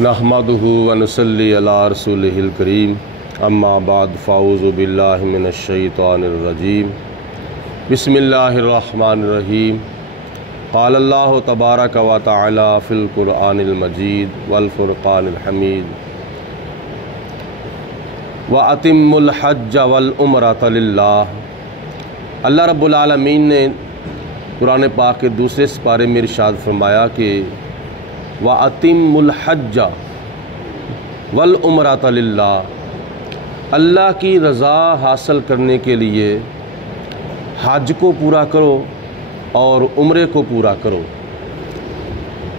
नहमदुहु व नुसल्ली अला रसूलिहिल करीम अम्मा बाद फ़ाऊज़ु बिल्लाहि मिनश शैतानिर रजीम बिस्मिल्लाहिर रहमानिर रहीम क़ाल अल्लाहु तबारक व तआला फ़िल क़ुरआनिल मजीद वल फ़ुरक़ानिल हमीद व अतिम्मुल हज्ज वल उम्रत लिल्लाह। अल्लाह रब्बुल आलमीन ने कुरान पाक के दूसरे सिपारे में इरशाद फरमाया कि व अतिम्मुल हज्ज वल उम्रत लिल्लाह, अल्लाह की रज़ा हासिल करने के लिए हज को पूरा करो और उम्रे को पूरा करो।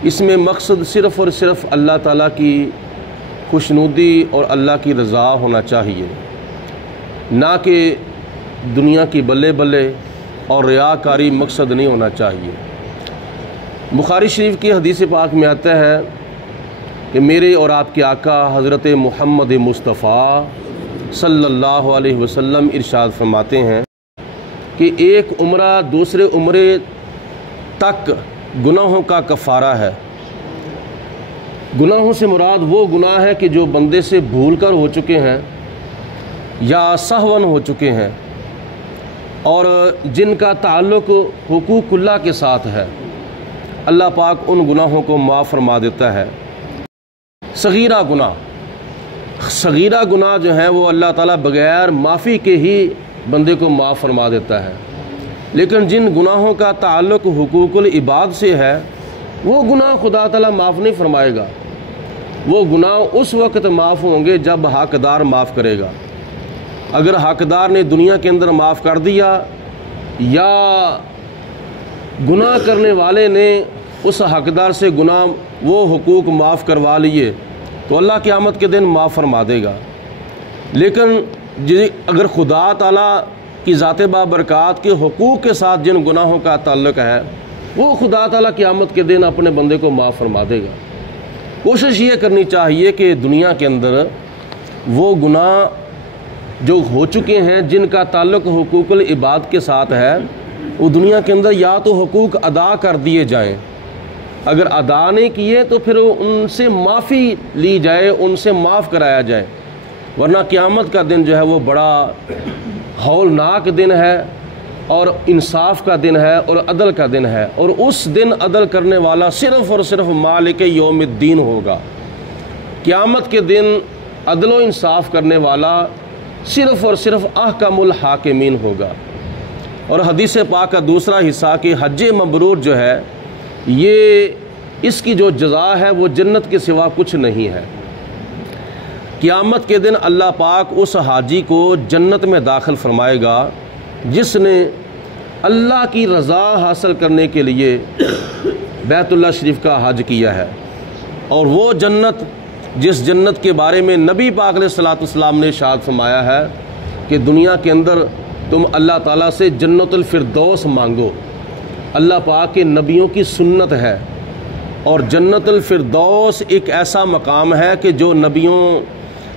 इसमें मकसद सिर्फ़ और सिर्फ अल्लाह ताला की खुशनुदी और अल्लाह की रज़ा होना चाहिए, ना कि दुनिया की बल्ले बल्ले और रियाकारी मकसद नहीं होना चाहिए। बुखारी शरीफ की हदीस पाक में आता है कि मेरे और आपके आका हज़रत मोहम्मद मुस्तफ़ा सल्लल्लाहु अलैहि वसल्लम इरशाद फरमाते हैं कि एक उम्रा दूसरे उम्रे तक गुनाहों का कफ़ारा है। गुनाहों से मुराद वो गुनाह है कि जो बंदे से भूल कर हो चुके हैं या सहवन हो चुके हैं और जिनका ताल्लुक़ हुकूकुल्लाह के साथ है। अल्लाह पाक उन गुनाहों को माफ़ फरमा देता है। सगीरा गुनाह जो है वो अल्लाह ताला बग़ैर माफ़ी के ही बंदे को माफ़ फरमा देता है, लेकिन जिन गुनाहों का ताल्लुक़ हुकूकुल इबाद से है वो गुनाह खुदा ताला माफ़ नहीं फरमाएगा। वो गुनाह उस वक्त माफ़ होंगे जब हक़दार माफ़ करेगा। अगर हक़दार ने दुनिया के अंदर माफ़ कर दिया या गुनाह करने वाले ने उस हक़दार से गुनाह वो हुकूक माफ़ करवा लिए तो अल्लाह क़यामत के दिन माफ़ फरमा देगा। लेकिन अगर खुदा ताला की ज़ात बाबरकात के हुकूक के साथ जिन गुनाहों का ताल्लुक़ है वो खुदा ताला क़यामत के दिन अपने बंदे को माफ़ फरमा देगा। कोशिश ये करनी चाहिए कि दुनिया के अंदर वो गुनाह जो हो चुके हैं जिनका ताल्लुक़ हुकूकुल इबाद के साथ है वो दुनिया के अंदर या तो हुकूक अदा कर दिए जाएं, अगर अदा नहीं किए तो फिर उनसे माफ़ी ली जाए, उनसे माफ़ कराया जाए, वरना क़यामत का दिन जो है वो बड़ा हौलनाक दिन है और इंसाफ का दिन है और अदल का दिन है। और उस दिन अदल करने वाला सिर्फ़ और सिर्फ मालिक यौमिद्दीन होगा। क़यामत के दिन अदल व इंसाफ करने वाला सिर्फ़ और सिर्फ अहकमुल हाकिमीन होगा। और हदीस पाक का दूसरा हिस्सा कि हज मबरूर जो है ये इसकी जो जज़ा है वो जन्नत के सिवा कुछ नहीं है। क़यामत के दिन अल्लाह पाक उस हाजी को जन्नत में दाखिल फरमाएगा जिसने अल्लाह की रज़ा हासिल करने के लिए बैतुल्लाह शरीफ का हज किया है। और वो जन्नत जिस जन्नत के बारे में नबी पाक अलैहिस्सलातु वस्सलाम ने इरशाद फरमाया है कि दुनिया के अंदर तुम अल्लाह ताला से जन्नतुल फिरदौस मांगो। अल्लाह पाक के नबियों की सुन्नत है और जन्नतुल फिरदौस एक ऐसा मकाम है कि जो नबियों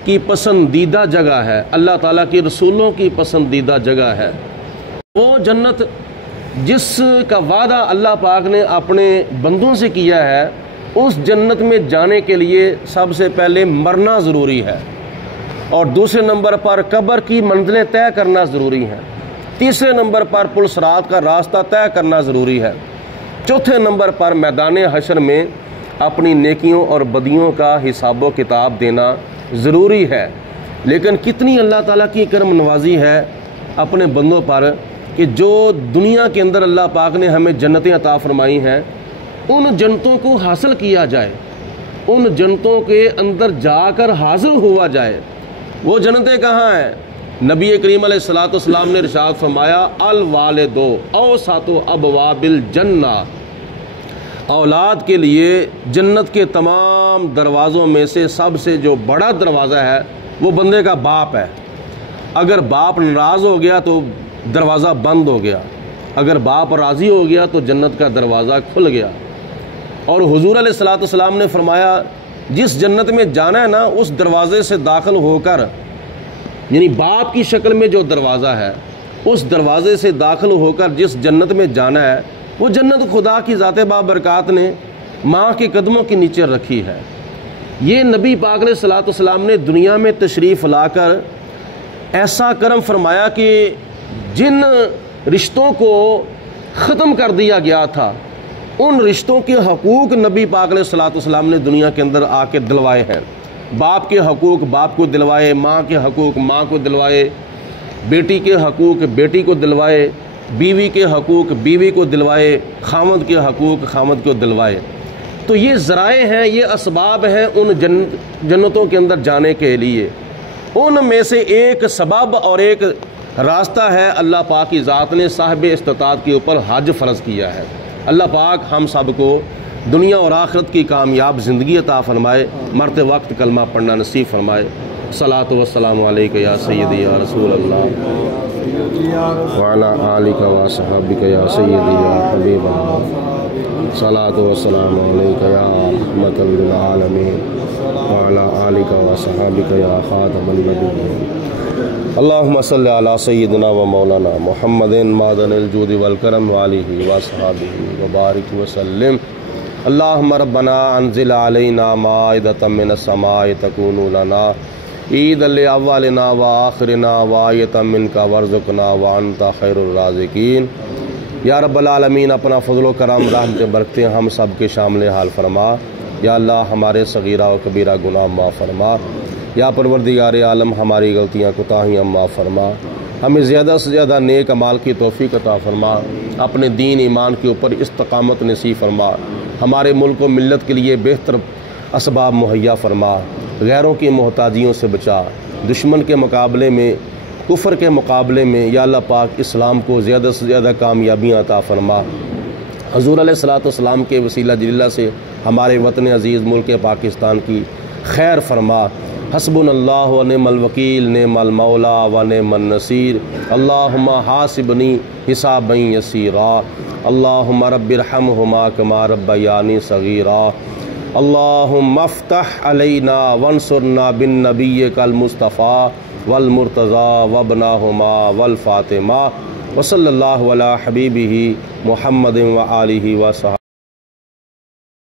की पसंदीदा जगह है, अल्लाह ताला के रसूलों की पसंदीदा जगह है। वो जन्नत जिसका वादा अल्लाह पाक ने अपने बंदों से किया है, उस जन्नत में जाने के लिए सबसे पहले मरना ज़रूरी है और दूसरे नंबर पर कब्र की मंजिलें तय करना ज़रूरी है। तीसरे नंबर पर पुल सिरात का रास्ता तय करना ज़रूरी है। चौथे नंबर पर मैदान हशर में अपनी नेकियों और बदियों का हिसाब किताब देना ज़रूरी है। लेकिन कितनी अल्लाह ताला की करम नवाजी है अपने बंदों पर कि जो दुनिया के अंदर अल्लाह पाक ने हमें जन्नतें अता फरमाई हैं, उन जन्नतों को हासिल किया जाए, उन जन्नतों के अंदर जाकर हासिल हुआ जाए। वो जन्नतें कहाँ हैं? नबी करीम अलैहिस्सलातु वस्सलाम ने इरशाद फरमाया अल वालिदो औसातु अबवाबिल जन्ना, औलाद के लिए जन्नत के तमाम दरवाज़ों में से सबसे जो बड़ा दरवाज़ा है वो बंदे का बाप है। अगर बाप नाराज़ हो गया तो दरवाज़ा बंद हो गया, अगर बाप राज़ी हो गया तो जन्नत का दरवाज़ा खुल गया। और हुज़ूर अलैहिस्सलातु वस्सलाम ने फरमाया जिस जन्नत में जाना है ना, उस दरवाज़े से दाखिल होकर, यानी बाप की शक्ल में जो दरवाज़ा है, उस दरवाज़े से दाखिल होकर जिस जन्नत में जाना है वो जन्नत खुदा की ज़ात बाबरकात ने माँ के कदमों के नीचे रखी है। ये नबी पाक अलैहिस्सलाम ने दुनिया में तशरीफ़ लाकर ऐसा करम फरमाया कि जिन रिश्तों को ख़त्म कर दिया गया था उन रिश्तों के हकूक़ नबी पाक अलैहिस्सलाम ने दुनिया के अंदर आके दिलवाए हैं। बाप के हकूक़ बाप को दिलवाए, माँ के हकूक़ माँ को दिलवाए, बेटी के हकूक़ बेटी को दिलवाए, बीवी के हकूक़ बीवी को दिलवाए, खामद के हकूक़ खामद को दिलवाए। तो ये ज़राए हैं, ये असबाब हैं उन जन्नतों के अंदर जाने के लिए। उनमें से एक सबब और एक रास्ता है, अल्लाह पाक की ज़ात ने साहिब इस्तिताअत के ऊपर हज फ़र्ज़ किया है। अल्लाह पाक हम सब को दुनिया और आखिरत की कामयाब ज़िंदगी अता फ़रमाए, मरते वक्त कलमा पढ़ना नसीब फ़रमाए। सलातु वस्सलामु अलैका या सय्यदी या रसूल अल्लाह व अला आलिका व असहाबिका या सय्यदी या हबीब अल्लाह। सलातु वस्सलामु अलैका या रहमतल लिल आलमीन व अला आलिका व असहाबिका या खातमन नबिय्यीन। अल्लाहुम्मा सल्लि अला सय्यिदिना व मौलाना मुहम्मदिन मादनिल जूदि वल करम व आलिहि व असहाबिहि व बारिक व सल्लिम। अल्लाहुम्मा रब्बना अंज़िल अलैना माइदतम मिनस समाई तकूनु लना ईदल अव्वलिना व आखिरिना व आयतम मिनका वर्ज़ुक़ना व अंता खैरुर राज़िकीन। या रब्बल आलमीन, अपना फ़ज़्ल व करम रहमत बरकतें हम सब के शामिल हाल फरमा। या अल्लाह, हमारे सगीरा व कबीरा गुनाह माफ़ फरमा। या परवरदिगार आलम, हमारी गलतियाँ कोताहियाँ माफ़ फरमा। हमें ज़्यादा से ज़्यादा नेक अमाल की तौफ़ीक़ अता फरमा। अपने दीन ईमान के ऊपर इस्तकामत नसीब फरमा। हमारे मुल्क व मिल्लत के लिए बेहतर असबाब मुहैया फरमा। गैरों की मोहताजियों से बचा। दुश्मन के मुकाबले में, कुफ़र के मुकाबले में या अल्लाह पाक इस्लाम को ज़्यादा से ज़्यादा कामयाबियाँ अता फरमा। हुज़ूर अलैहिस्सलाम के वसीला जलीला से हमारे वतन अज़ीज़ मुल्क पाकिस्तान की खैर फरमा। हस्बुनल्लाहु व निअमल वकील, निअमल मौला व निअमन नसीर। अल्लाहुम्मा हासिबनी हिसाबन यसीरा। अल्लाहुम्मा रब्बिरहमहुमा कमा रब्बयानी सगीरा। अल्लाहुम्मा अफ्तह अलैना वंसुरना बिन नबिय्यिकल मुस्तफ़ा वल मुर्तज़ा वबनाहुमा वल फ़ातिमा व सल्लल्लाहु अला हबीबिही मुहम्मदिन व आलिहि व सह।